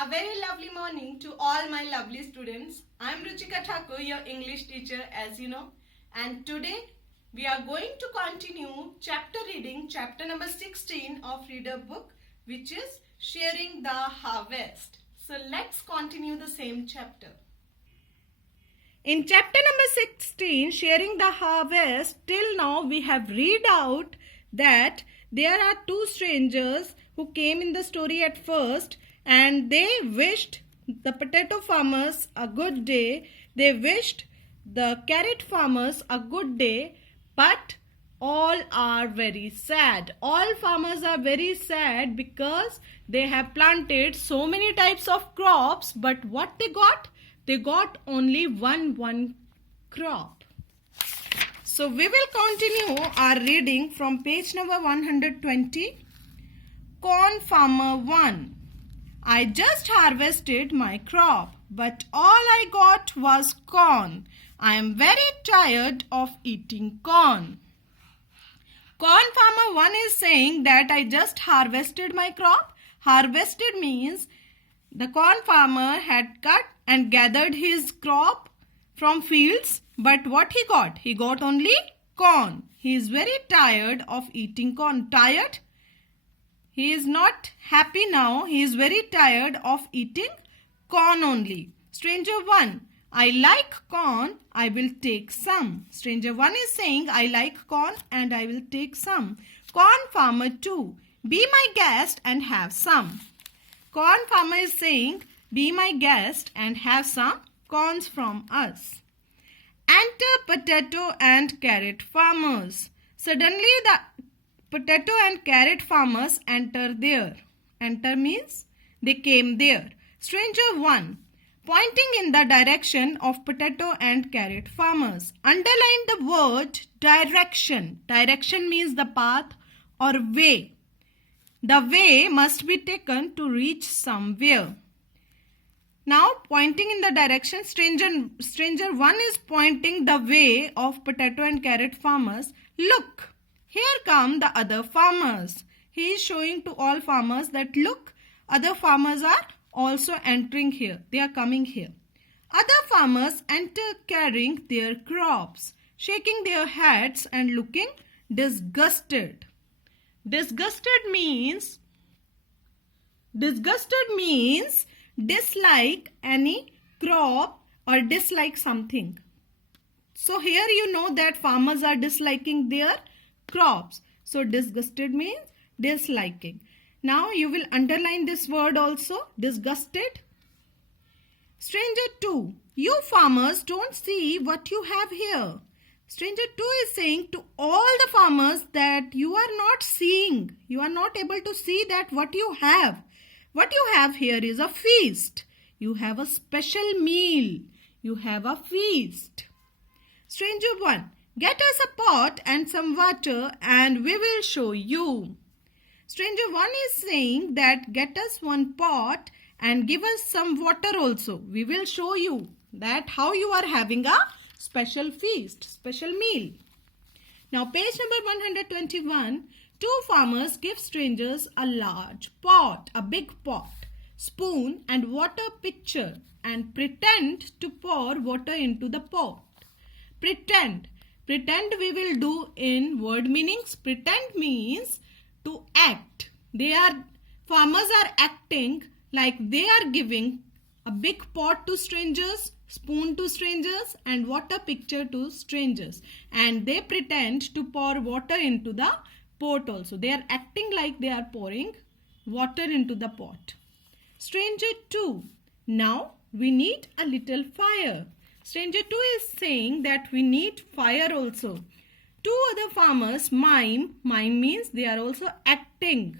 A very lovely morning to all my lovely students. I am Ruchika Thakur, your English teacher, as you know. And today we are going to continue chapter reading, chapter number 16 of Reader Book, which is Sharing the Harvest. So let's continue the same chapter. In chapter number 16, Sharing the Harvest, till now we have read out that there are two strangers who came in the story at first, and they wished the potato farmers a good day. They wished the carrot farmers a good day, but all are very sad. All farmers are very sad because they have planted so many types of crops, but what they got? They got only one crop. So we will continue our reading from page number 120. Corn Farmer 1. I just harvested my crop, but all I got was corn. I am very tired of eating corn. Corn Farmer 1 is saying that I just harvested my crop. Harvested means the corn farmer had cut and gathered his crop from fields, but what he got? He got only corn. He is very tired of eating corn. Tired? He is not happy now. He is very tired of eating corn only. Stranger 1. I like corn. I will take some. Stranger 1 is saying, I like corn and I will take some. Corn Farmer 2. Be my guest and have some. Corn Farmer is saying, be my guest and have some corns from us. Enter potato and carrot farmers. Suddenly the potato and carrot farmers enter there. Enter means they came there. Stranger 1. Pointing in the direction of potato and carrot farmers. Underline the word direction. Direction means the path or way. The way must be taken to reach somewhere. Now pointing in the direction, stranger 1 is pointing the way of potato and carrot farmers. Look, here come the other farmers. He is showing to all farmers that look, other farmers are also entering here. They are coming here. Other farmers enter carrying their crops, shaking their heads and looking disgusted. Disgusted means dislike any crop or dislike something. So here you know that farmers are disliking their crops. So disgusted means disliking. Now you will underline this word also, disgusted. Stranger 2. You farmers don't see what you have here. Stranger 2 is saying to all the farmers that you are not seeing. You are not able to see that what you have. What you have here is a feast. You have a special meal. You have a feast. Stranger 1. Get us a pot and some water and we will show you. Stranger 1 is saying that get us one pot and give us some water also. We will show you that how you are having a special feast, special meal. Now page number 121. Two farmers give strangers a large pot, a big pot, spoon and water pitcher and pretend to pour water into the pot. Pretend. Pretend we will do in word meanings. Pretend means to act. Farmers are acting like they are giving a big pot to strangers, spoon to strangers and water pitcher to strangers, and they pretend to pour water into the pot also. They are acting like they are pouring water into the pot. Stranger 2. Now we need a little fire. Stranger 2 is saying that we need fire also. Two other farmers mime. Mime means they are also acting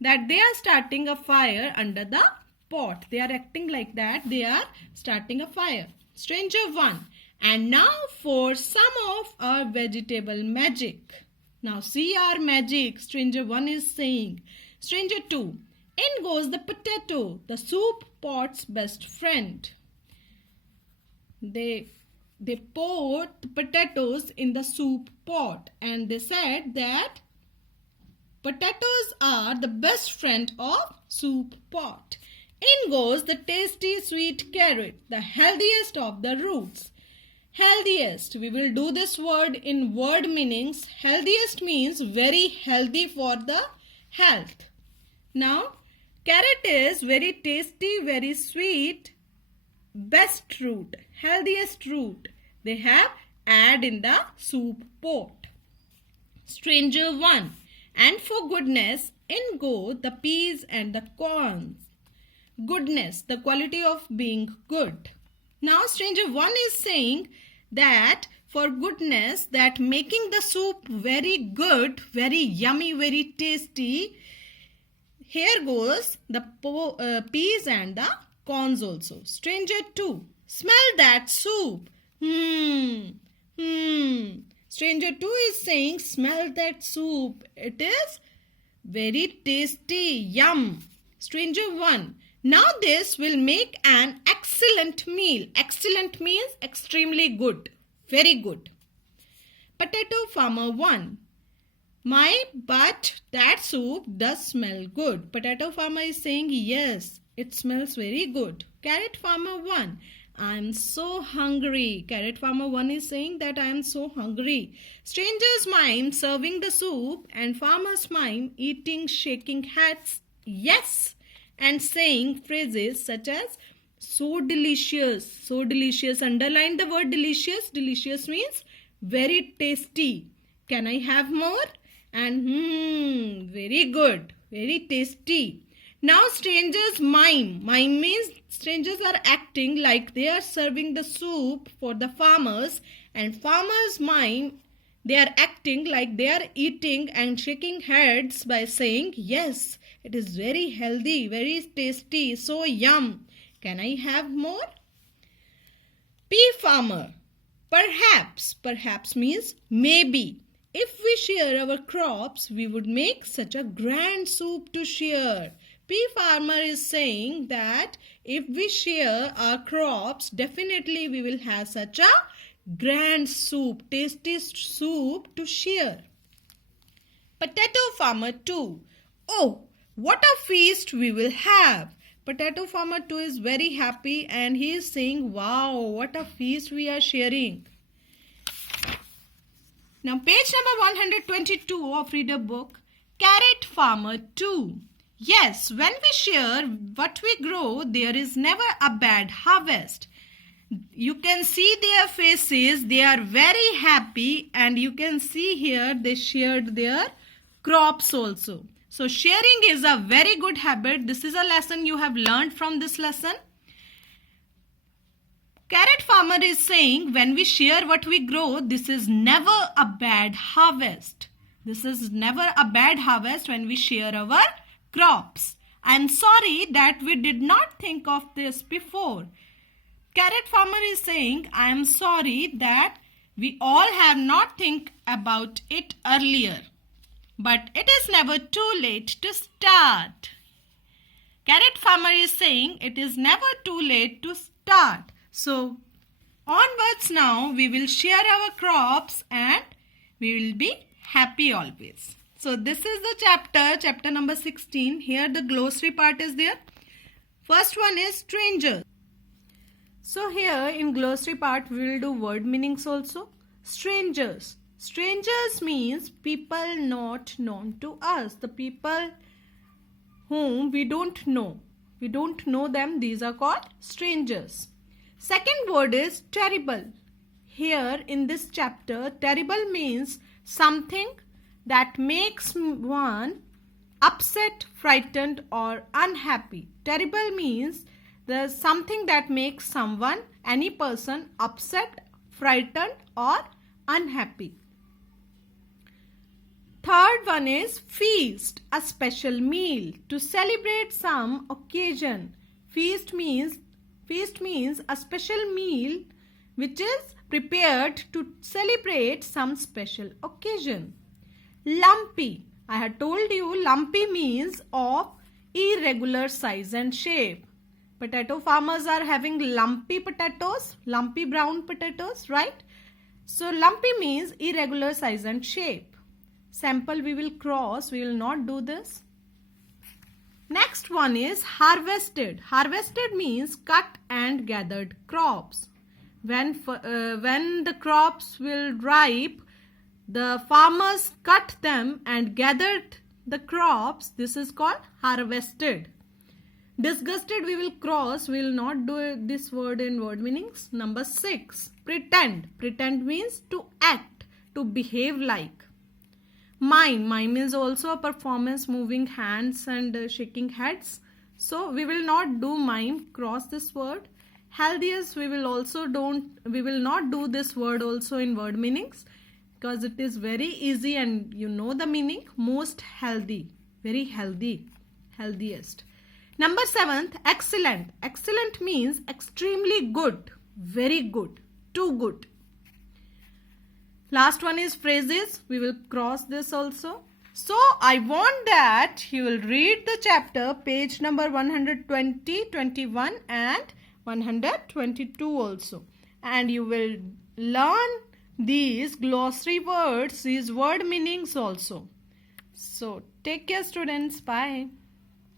that they are starting a fire under the pot. They are acting like that. They are starting a fire. Stranger 1. And now for some of our vegetable magic. Now see our magic. Stranger 1 is saying. Stranger 2. In goes the potato, the soup pot's best friend. They poured the potatoes in the soup pot and they said that potatoes are the best friend of soup pot. In goes the tasty sweet carrot, the healthiest of the roots. Healthiest. We will do this word in word meanings. Healthiest means very healthy for the health. Now, carrot is very tasty, very sweet, best root, healthiest root. They have add in the soup pot. Stranger 1. And for goodness, in go the peas and the corns. Goodness, the quality of being good. Now stranger 1 is saying that for goodness, that making the soup very good, very yummy, very tasty. Here goes the peas and the corns also. Stranger 2, smell that soup. Stranger 2 is saying, smell that soup. It is very tasty, yum. Stranger 1, now this will make an excellent meal. Excellent means extremely good, very good. Potato farmer 1, but that soup does smell good. Potato farmer is saying, yes, it smells very good. Carrot farmer 1, I am so hungry. Carrot farmer 1 is saying that I am so hungry. Stranger's mime serving the soup and farmer's mime eating, shaking heads, yes, and saying phrases such as so delicious, so delicious. Underline the word delicious. Delicious means very tasty. Can I have more? And very good, very tasty. Now strangers mime. Mime means strangers are acting like they are serving the soup for the farmers, and farmers mime, they are acting like they are eating and shaking heads by saying, yes, it is very healthy, very tasty, so yum. Can I have more? Pea farmer. Perhaps. Perhaps means maybe. If we share our crops, we would make such a grand soup to share. Pea farmer is saying that if we share our crops, definitely we will have such a grand soup, tasty soup to share. Potato farmer 2. Oh, what a feast we will have. Potato farmer 2 is very happy and he is saying, wow, what a feast we are sharing. Now page number 122 of reader book, Carrot farmer 2. Yes, when we share what we grow, there is never a bad harvest. You can see their faces, they are very happy, and you can see here they shared their crops also. So sharing is a very good habit. This is a lesson you have learned from this lesson. Carrot farmer is saying when we share what we grow, this is never a bad harvest. This is never a bad harvest when we share our crops. I am sorry that we did not think of this before. Carrot farmer is saying, I am sorry that we all have not think about it earlier. But it is never too late to start. Carrot farmer is saying it is never too late to start. So onwards now we will share our crops and we will be happy always. So this is the chapter number 16. Here the glossary part is there. First one is strangers. So here in glossary part we will do word meanings also. Strangers. Strangers means people not known to us. The people whom we don't know. We don't know them. These are called strangers. Second word is terrible. Here in this chapter, terrible means something that makes one upset, frightened or unhappy. Terrible means there's something that makes someone, any person upset, frightened or unhappy. Third one is feast, a special meal to celebrate some occasion. Feast means a special meal which is prepared to celebrate some special occasion. Lumpy. I had told you lumpy means of irregular size and shape. Potato farmers are having lumpy potatoes, lumpy brown potatoes, right? So lumpy means irregular size and shape. Sample we will cross, we will not do this. Next one is harvested. Harvested means cut and gathered crops. When the crops will ripe, the farmers cut them and gathered the crops. This is called harvested. Disgusted we will cross. We will not do this word in word meanings. Number 6. Pretend. Pretend means to act, to behave like. Mime. Mime is also a performance, moving hands and shaking heads. So we will not do mime. Cross this word. Healthiest we will not do this word also in word meanings, because it is very easy and you know the meaning. Most healthy. Very healthy. Healthiest. Number 7th, excellent. Excellent means extremely good, very good, too good. Last one is phrases. We will cross this also. So I want that you will read the chapter, page number 120, 21 and 122 also. And you will learn these glossary words, these word meanings also. So take care students. Bye.